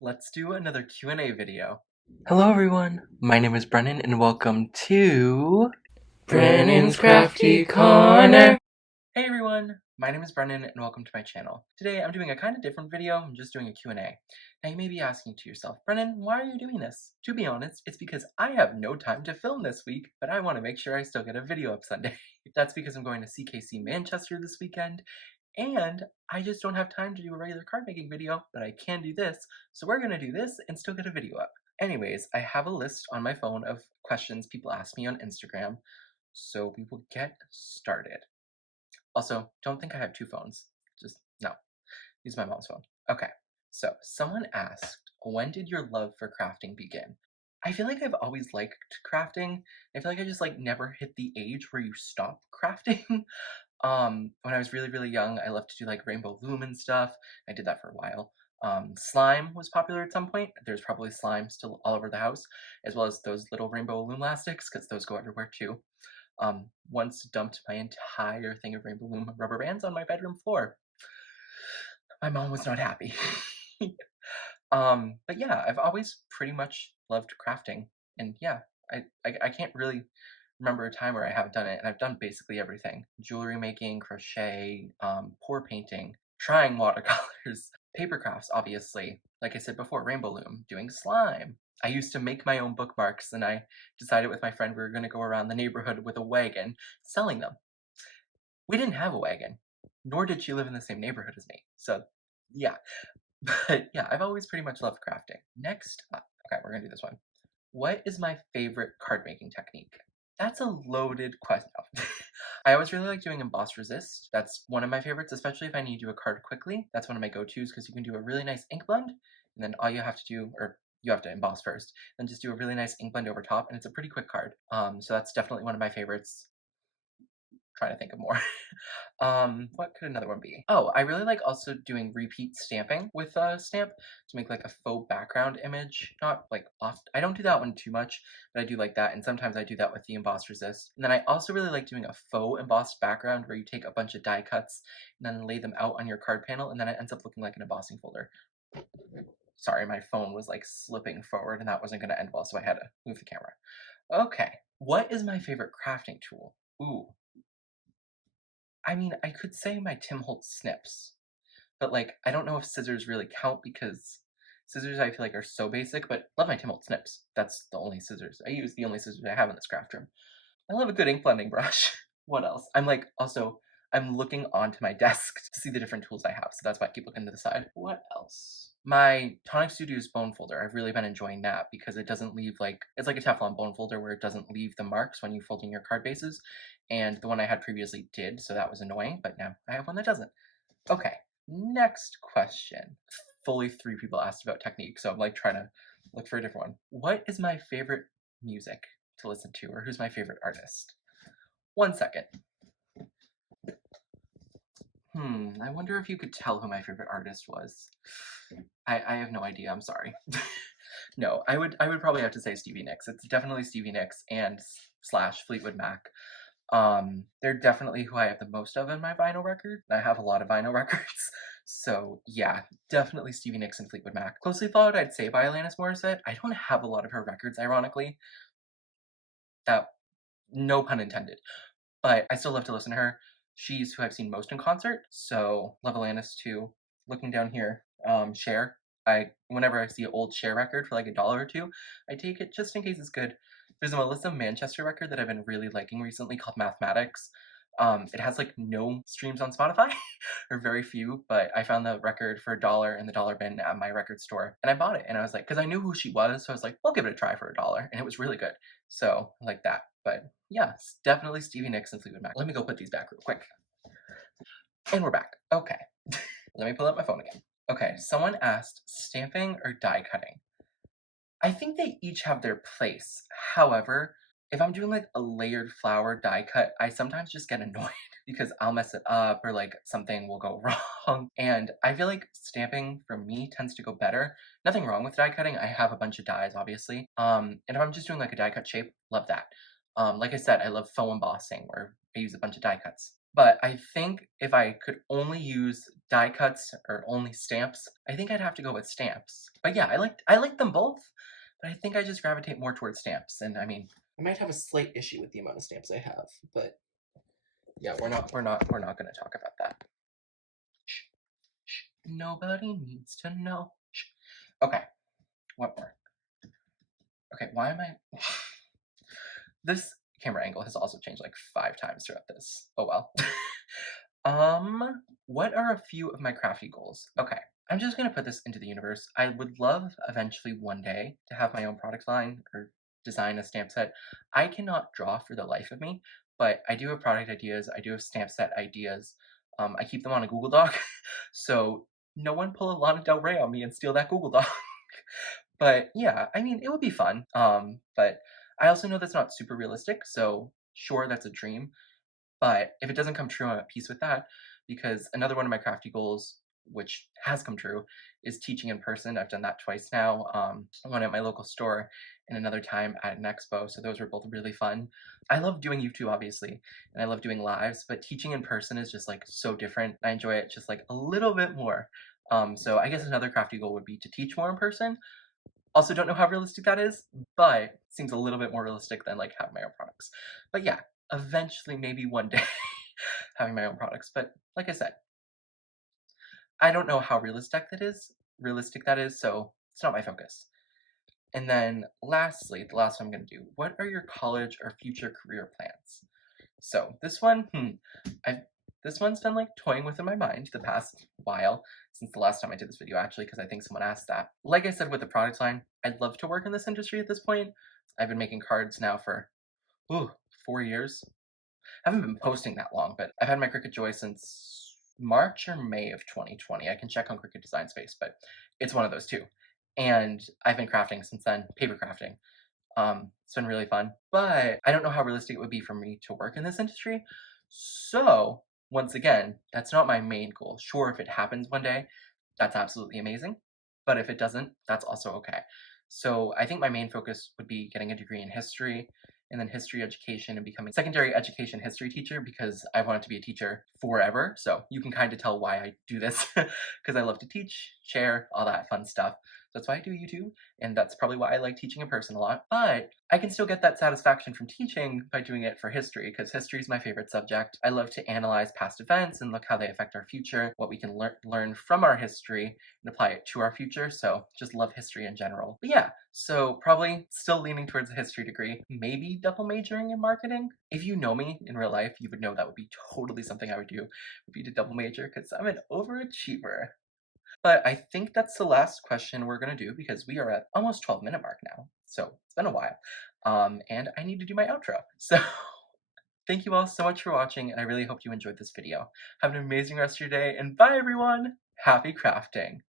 Let's do another Q&A video. Hello everyone, my name is Brennan and welcome to Brennan's Crafty Corner. Hey everyone, my name is Brennan and welcome to my channel. Today I'm doing a kind of different video. I'm just doing a Q&A. Now you may be asking to yourself, Brennan, why are you doing this? To be honest, it's because I have no time to film this week, but I want to make sure I still get a video up Sunday. That's because I'm going to CKC Manchester this weekend, and I just don't have time to do a regular card making video, but I can do this, so we're going to do this and still get a video up. Anyways, I have a list on my phone of questions people ask me on Instagram, so we will get started. Also, don't think I have two phones. Just, no. Use my mom's phone. Okay, so someone asked, when did your love for crafting begin? I feel like I've always liked crafting. I feel like I just never hit the age where you stop crafting. When I was really, really young, I loved to do like rainbow loom and stuff. I did that for a while. Slime was popular at some point. There's probably slime still all over the house, as well as those little rainbow loom elastics, because those go everywhere too. Once dumped my entire thing of rainbow loom rubber bands on my bedroom floor. My mom was not happy. But yeah, I've always pretty much loved crafting, and yeah, I can't really remember a time where I haven't done it, and I've done basically everything: jewelry making, crochet, pour painting, trying watercolors, paper crafts, obviously. Like I said before, rainbow loom, doing slime. I used to make my own bookmarks, and I decided with my friend we were going to go around the neighborhood with a wagon selling them. We didn't have a wagon, nor did she live in the same neighborhood as me. So yeah, but yeah, I've always pretty much loved crafting. Next up, okay, we're gonna do this one. What is my favorite card making technique? That's a loaded question. I always really like doing emboss resist. That's one of my favorites, especially if I need to do a card quickly. That's one of my go-tos because you can do a really nice ink blend, and then all you have to do, or you have to emboss first, then just do a really nice ink blend over top, and it's a pretty quick card. So that's definitely one of my favorites. Trying to think of more. What could another one be? Oh, I really like also doing repeat stamping with a stamp to make like a faux background image. Not like off. I don't do that one too much, but I do like that, and sometimes I do that with the emboss resist. And then I also really like doing a faux embossed background where you take a bunch of die cuts and then lay them out on your card panel, and then it ends up looking like an embossing folder. Sorry, my phone was like slipping forward, and that wasn't going to end well, so I had to move the camera. Okay, what is my favorite crafting tool? Ooh. I mean, I could say my Tim Holtz snips, but like, I don't know if scissors really count because scissors I feel like are so basic, but love my Tim Holtz snips. That's the only scissors. I use the only scissors I have in this craft room. I love a good ink blending brush. What else? I'm looking onto my desk to see the different tools I have, so that's why I keep looking to the side. What else? My Tonic Studios bone folder. I've really been enjoying that because it doesn't leave it's like a Teflon bone folder where it doesn't leave the marks when you're folding your card bases, and the one I had previously did, so that was annoying, but now I have one that doesn't. Okay, next question. Fully 3 people asked about technique, so I'm like trying to look for a different one. What is my favorite music to listen to, or who's my favorite artist? 1 second. I wonder if you could tell who my favorite artist was. I have no idea, I'm sorry. No, I would probably have to say Stevie Nicks. It's definitely Stevie Nicks and slash Fleetwood Mac. They're definitely who I have the most of in my vinyl record. I have a lot of vinyl records. So yeah, definitely Stevie Nicks and Fleetwood Mac. Closely followed, I'd say, by Alanis Morissette. I don't have a lot of her records, ironically. That, no pun intended. But I still love to listen to her. She's who I've seen most in concert, so love Alanis too. Looking down here, Cher. Whenever I see an old Cher record for like $1 or $2, I take it just in case it's good. There's a Melissa Manchester record that I've been really liking recently called Mathematics. It has like no streams on Spotify, or very few, but I found the record for $1 in the dollar bin at my record store, and I bought it. And I was like, because I knew who she was, so I was like, I'll give it a try for $1, and it was really good. So I like that. But yeah, definitely Stevie Nicks and Fleetwood Mac. Let me go put these back real quick. And we're back. Okay. Let me pull up my phone again. Okay, someone asked stamping or die cutting. I think they each have their place. However, if I'm doing like a layered flower die cut, I sometimes just get annoyed because I'll mess it up or like something will go wrong. And I feel like stamping for me tends to go better. Nothing wrong with die cutting. I have a bunch of dies, obviously. And if I'm just doing like a die cut shape, love that. Like I said, I love faux embossing where I use a bunch of die cuts. But I think if I could only use die cuts or only stamps, I think I'd have to go with stamps. But yeah, I like them both, but I think I just gravitate more towards stamps. And I mean, I might have a slight issue with the amount of stamps I have, but yeah, we're not going to talk about that. Shh, shh. Nobody needs to know. Shh. Okay, what more? Okay, why am I? This camera angle has also changed like 5 times throughout this. Oh well. What are a few of my crafty goals? Okay, I'm just gonna put this into the universe. I would love eventually one day to have my own product line or design a stamp set. I cannot draw for the life of me, but I do have product ideas. I do have stamp set ideas. I keep them on a Google Doc, so no one pull a Lana Del Rey on me and steal that Google Doc. But yeah, I mean, it would be fun. But I also know that's not super realistic, so sure, that's a dream. But if it doesn't come true, I'm at peace with that because another one of my crafty goals, which has come true, is teaching in person. I've done that twice now. One at my local store and another time at an expo. So those were both really fun. I love doing YouTube, obviously, and I love doing lives, but teaching in person is just like so different. I enjoy it just like a little bit more. So I guess another crafty goal would be to teach more in person. Also, don't know how realistic that is, but seems a little bit more realistic than like having my own products. But yeah, eventually, maybe one day, having my own products. But like I said, I don't know how realistic that is. Realistic that is, so it's not my focus. And then lastly, the last one I'm going to do. What are your college or future career plans? So this one, I've this one's been like toying with in my mind the past while since the last time I did this video actually because I think someone asked that. Like I said with the product line, I'd love to work in this industry at this point. I've been making cards now for ooh, 4 years. I haven't been posting that long, but I've had my Cricut Joy since March or May of 2020. I can check on Cricut Design Space, but it's one of those two. And I've been crafting since then, paper crafting. It's been really fun, but I don't know how realistic it would be for me to work in this industry. So, once again, that's not my main goal. Sure, if it happens one day, that's absolutely amazing. But if it doesn't, that's also okay. So, I think my main focus would be getting a degree in history and then history education and becoming a secondary education history teacher because I wanted to be a teacher forever. So, you can kind of tell why I do this because I love to teach, share, all that fun stuff. That's why I do YouTube, and that's probably why I like teaching in person a lot, but I can still get that satisfaction from teaching by doing it for history, because history is my favorite subject. I love to analyze past events and look how they affect our future, what we can learn from our history and apply it to our future, so just love history in general. But yeah, so probably still leaning towards a history degree, maybe double majoring in marketing. If you know me in real life, you would know that would be totally something I would do, would be to double major, because I'm an overachiever. But I think that's the last question we're gonna do because we are at almost 12-minute mark now. So it's been a while. And I need to do my outro. So thank you all so much for watching, and I really hope you enjoyed this video. Have an amazing rest of your day, and bye everyone! Happy crafting!